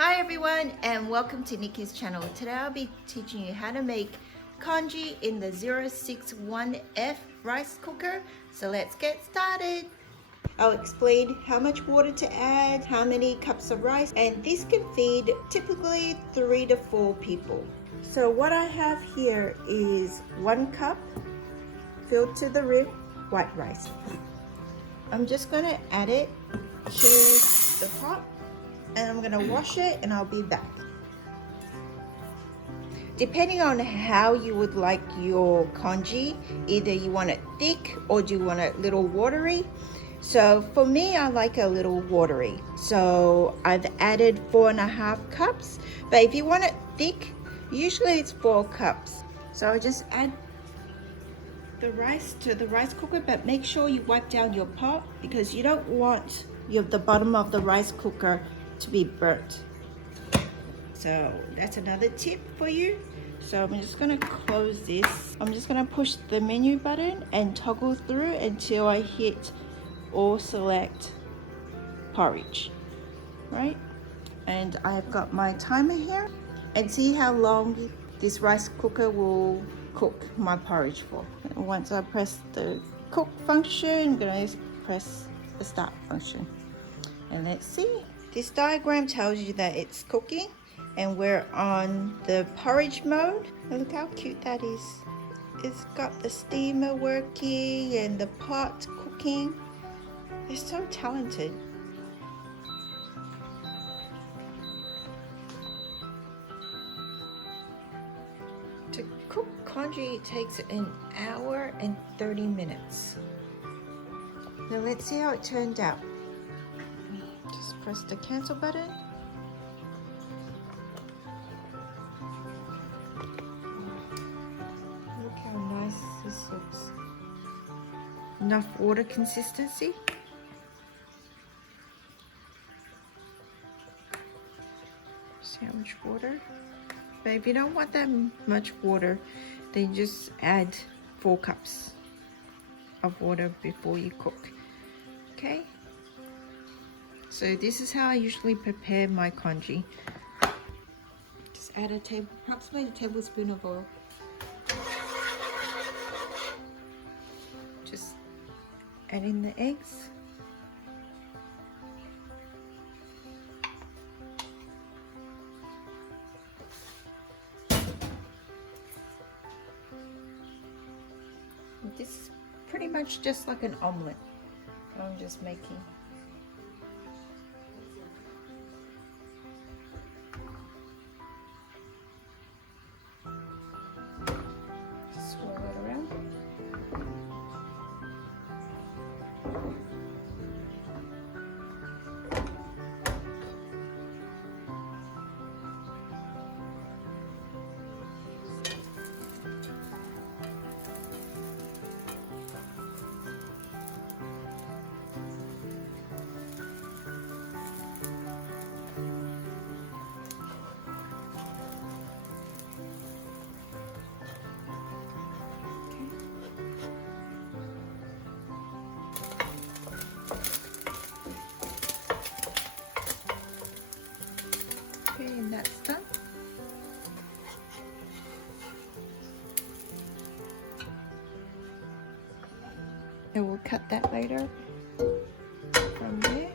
Hi everyone and welcome to Nikki's channel. Today I'll be teaching you how to make congee in the 061F rice cooker. So let's get started. I'll explain how much water to add, how many cups of rice, and this can feed typically 3 to 4 people. So what I have here is 1 cup filled to the rim white rice. I'm just going to add it to the pot and I'm gonna wash it and I'll be back. Depending on how you would like your congee, either you want it thick or do you want it a little watery. So for me, I like a little watery. So I've added 4.5 cups, but if you want it thick, usually it's 4 cups. So I just add the rice to the rice cooker, but make sure you wipe down your pot because you don't want the bottom of the rice cooker to be burnt. So that's another tip for you. So I'm just going to close this. I'm just going to push the menu button and toggle through until I hit or select porridge, right? And I've got my timer here and see how long this rice cooker will cook my porridge for. And once I press the cook function, I'm going to press the start function and let's see. This diagram tells you that it's cooking and we're on the porridge mode. And look how cute that is. It's got the steamer working and the pot cooking. They're so talented. To cook congee, it takes an hour and 30 minutes. Now let's see how it turned out. Just press the cancel button. Look how nice this looks. Enough water consistency. See how much water? But if you don't want that much water, then just add 4 cups of water before you cook. Okay? So this is how I usually prepare my congee. Just add approximately a tablespoon of oil. Just add in the eggs. This is pretty much just like an omelette that I'm just making. Swirl it around. And that's done. And we'll cut that later. From there,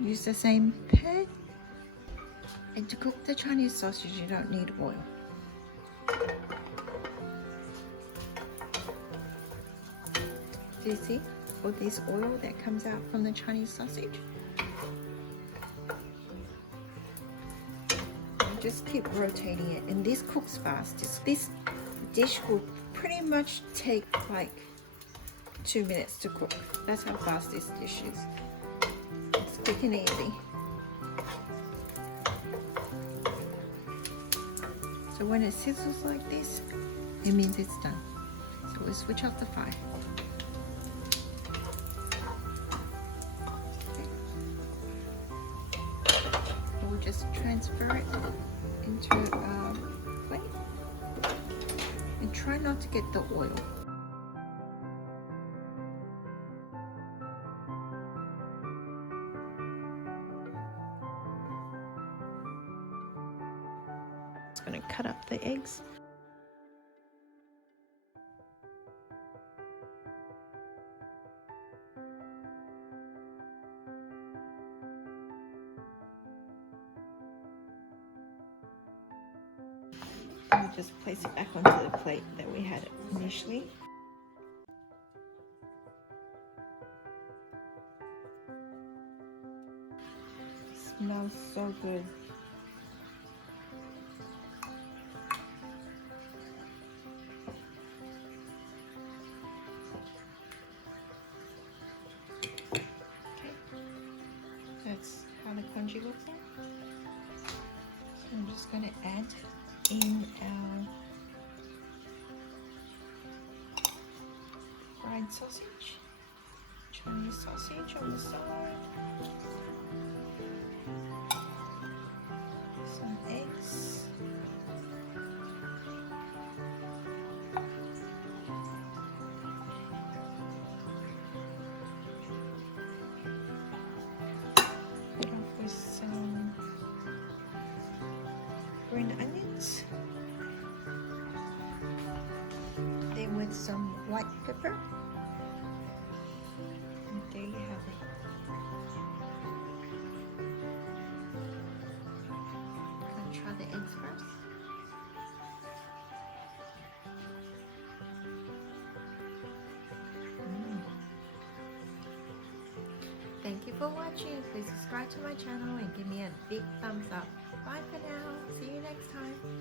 use the same pan. And to cook the Chinese sausage, you don't need oil. Do you see all this oil that comes out from the Chinese sausage? Just keep rotating it, and this cooks fast. This dish will pretty much take like 2 minutes to cook. That's how fast this dish is. It's quick and easy. So when it sizzles like this, it means it's done. So we'll switch off the fire. We'll just transfer it into a plate and try not to get the oil. going to cut up the eggs. And we just place it back onto the plate that we had initially. Smells so good. Okay, that's how the congee looks like. So I'm just going to add in our fried sausage, Chinese sausage on the side. Some eggs. Put off with some green onions. Then with some white pepper. And there you have it. Try the eggs first. Thank you for watching. Please subscribe to my channel and give me a big thumbs up. Bye for now. See you next time.